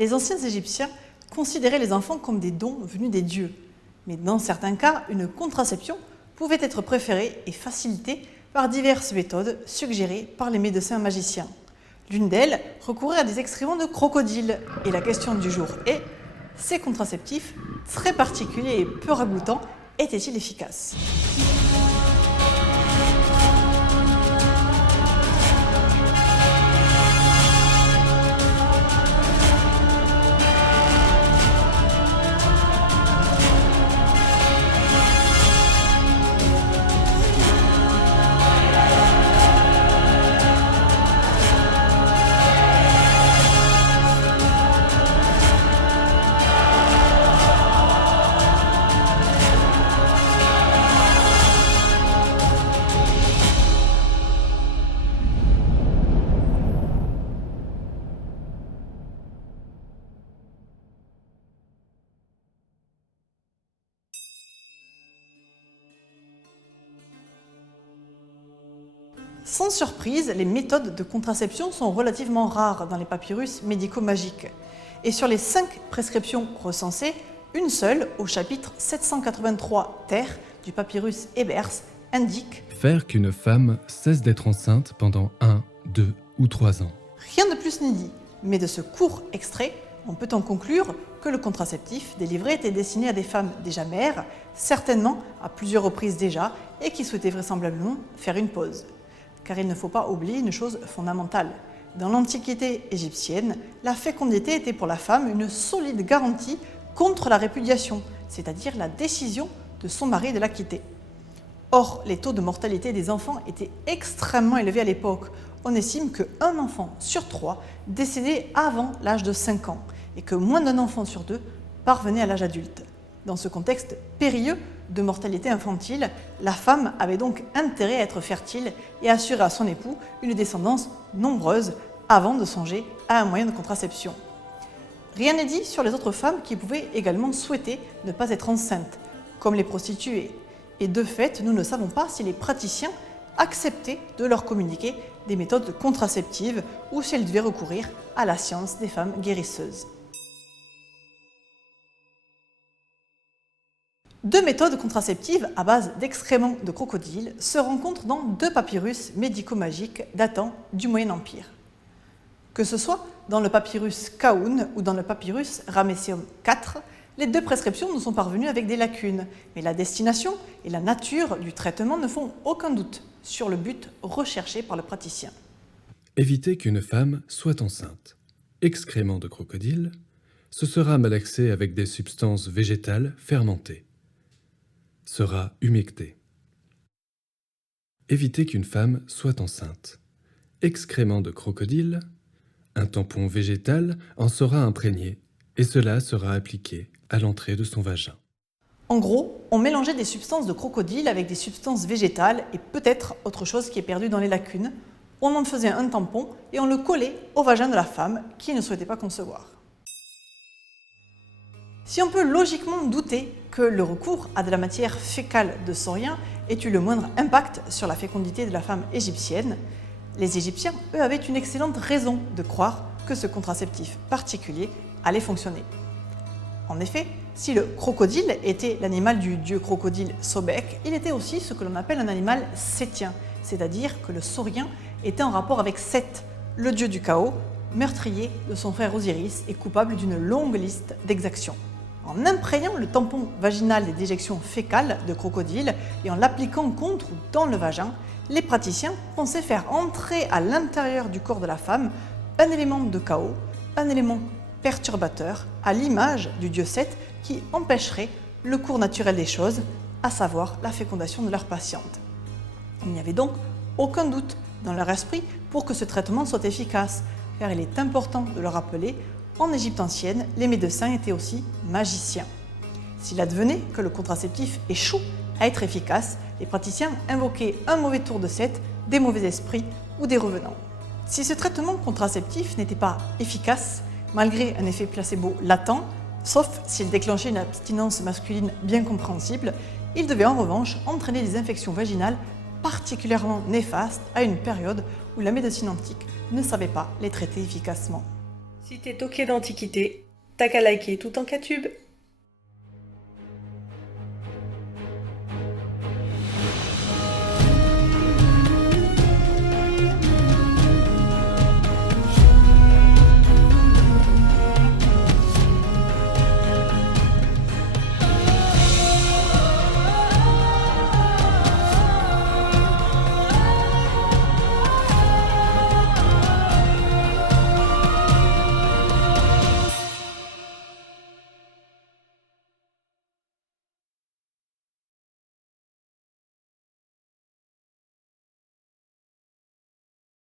Les anciens Égyptiens considéraient les enfants comme des dons venus des dieux. Mais dans certains cas, une contraception pouvait être préférée et facilitée par diverses méthodes suggérées par les médecins magiciens. L'une d'elles recourait à des excréments de crocodile. Et la question du jour est, ces contraceptifs, très particuliers et peu ragoûtants, étaient-ils efficaces ? Sans surprise, les méthodes de contraception sont relativement rares dans les papyrus médico-magiques. Et sur les 5 prescriptions recensées, une seule, au chapitre 783 ter du papyrus Ebers, indique « Faire qu'une femme cesse d'être enceinte pendant 1, 2 ou 3 ans ». Rien de plus n'est dit, mais de ce court extrait, on peut en conclure que le contraceptif délivré était destiné à des femmes déjà mères, certainement à plusieurs reprises déjà, et qui souhaitaient vraisemblablement faire une pause. Car il ne faut pas oublier une chose fondamentale. Dans l'Antiquité égyptienne, la fécondité était pour la femme une solide garantie contre la répudiation, c'est-à-dire la décision de son mari de la quitter. Or, les taux de mortalité des enfants étaient extrêmement élevés à l'époque. On estime qu'un enfant sur 3 décédait avant l'âge de 5 ans et que moins d'un enfant sur 2 parvenait à l'âge adulte. Dans ce contexte périlleux de mortalité infantile, la femme avait donc intérêt à être fertile et assurer à son époux une descendance nombreuse avant de songer à un moyen de contraception. Rien n'est dit sur les autres femmes qui pouvaient également souhaiter ne pas être enceintes, comme les prostituées. Et de fait, nous ne savons pas si les praticiens acceptaient de leur communiquer des méthodes contraceptives ou si elles devaient recourir à la science des femmes guérisseuses. 2 méthodes contraceptives à base d'excréments de crocodile se rencontrent dans 2 papyrus médico-magiques datant du Moyen Empire. Que ce soit dans le papyrus Kaoun ou dans le papyrus Ramesséum IV, les 2 prescriptions nous sont parvenues avec des lacunes, mais la destination et la nature du traitement ne font aucun doute sur le but recherché par le praticien. Éviter qu'une femme soit enceinte. Excréments de crocodile, ce sera malaxé avec des substances végétales fermentées. Sera humecté. Éviter qu'une femme soit enceinte. Excréments de crocodile, un tampon végétal en sera imprégné et cela sera appliqué à l'entrée de son vagin. En gros, on mélangeait des substances de crocodile avec des substances végétales et peut-être autre chose qui est perdue dans les lacunes. On en faisait un tampon et on le collait au vagin de la femme qui ne souhaitait pas concevoir. Si on peut logiquement douter que le recours à de la matière fécale de saurien ait eu le moindre impact sur la fécondité de la femme égyptienne, les Égyptiens, eux, avaient une excellente raison de croire que ce contraceptif particulier allait fonctionner. En effet, si le crocodile était l'animal du dieu crocodile Sobek, il était aussi ce que l'on appelle un animal sétien, c'est-à-dire que le saurien était en rapport avec Seth, le dieu du chaos, meurtrier de son frère Osiris et coupable d'une longue liste d'exactions. En imprégnant le tampon vaginal des déjections fécales de crocodile et en l'appliquant contre ou dans le vagin, les praticiens pensaient faire entrer à l'intérieur du corps de la femme un élément de chaos, un élément perturbateur, à l'image du dieu Seth qui empêcherait le cours naturel des choses, à savoir la fécondation de leur patiente. Il n'y avait donc aucun doute dans leur esprit pour que ce traitement soit efficace, car il est important de le rappeler, en Égypte ancienne, les médecins étaient aussi magiciens. S'il advenait que le contraceptif échoue à être efficace, les praticiens invoquaient un mauvais tour de Seth, des mauvais esprits ou des revenants. Si ce traitement contraceptif n'était pas efficace, malgré un effet placebo latent, sauf s'il déclenchait une abstinence masculine bien compréhensible, il devait en revanche entraîner des infections vaginales particulièrement néfastes à une période où la médecine antique ne savait pas les traiter efficacement. Si t'es toqué d'Antiquité, t'as qu'à liker tout en K-tube.